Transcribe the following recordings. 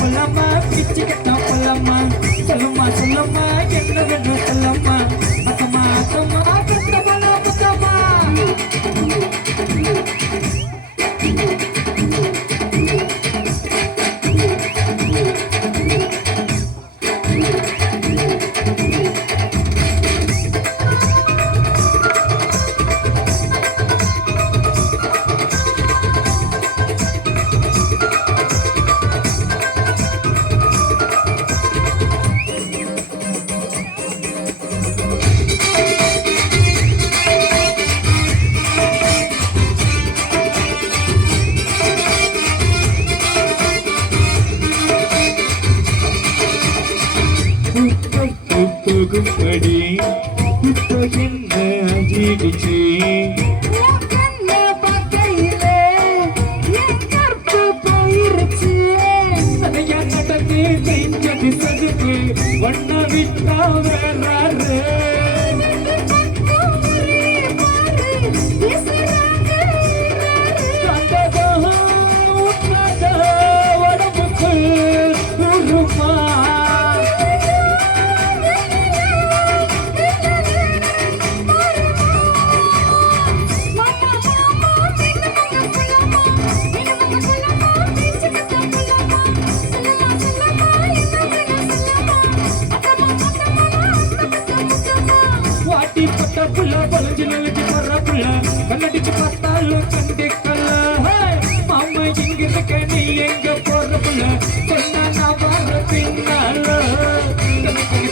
சொல்லம்மா பிச்சு கட்டா சொல்லம்மா சொல்லம்மா சொல்லம்மா என்ன வேணும் சொல்லம்மா அத்தம்மா அத்தம்மா கத்தம்மா புத்தம்மா போகும்படி இப்போ என்ன அஜிடிச்சு நடந்து செஞ்சது சதுக்கு வண்ண விட்டா வேறாரு உடம்புக்கு உருமா பட்ட புள்ள பழஞ்சு நிலைச்சு வர்ற புள்ள கண்ணடிச்சு பார்த்தாலும் கண்டிக்கல மாமா இங்க இருக்க நீ எங்க போற புள்ள சொன்னா நான் வர்ற பின்னால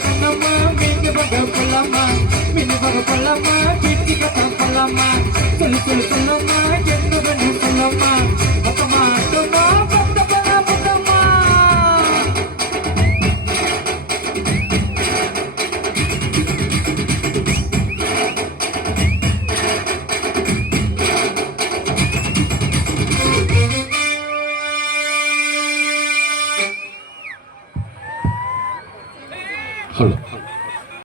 கண்ணம்மா மீன் வகை பழமா மீன் வகை பழமா கிட்டி கட்டா பழமா சொல்லு சொல்லு சொல்லம்மா என்ன வேணும் சொல்லம்மா அப்பமா அத்தம்மா பத்த பழ பத்தம்மா Hello.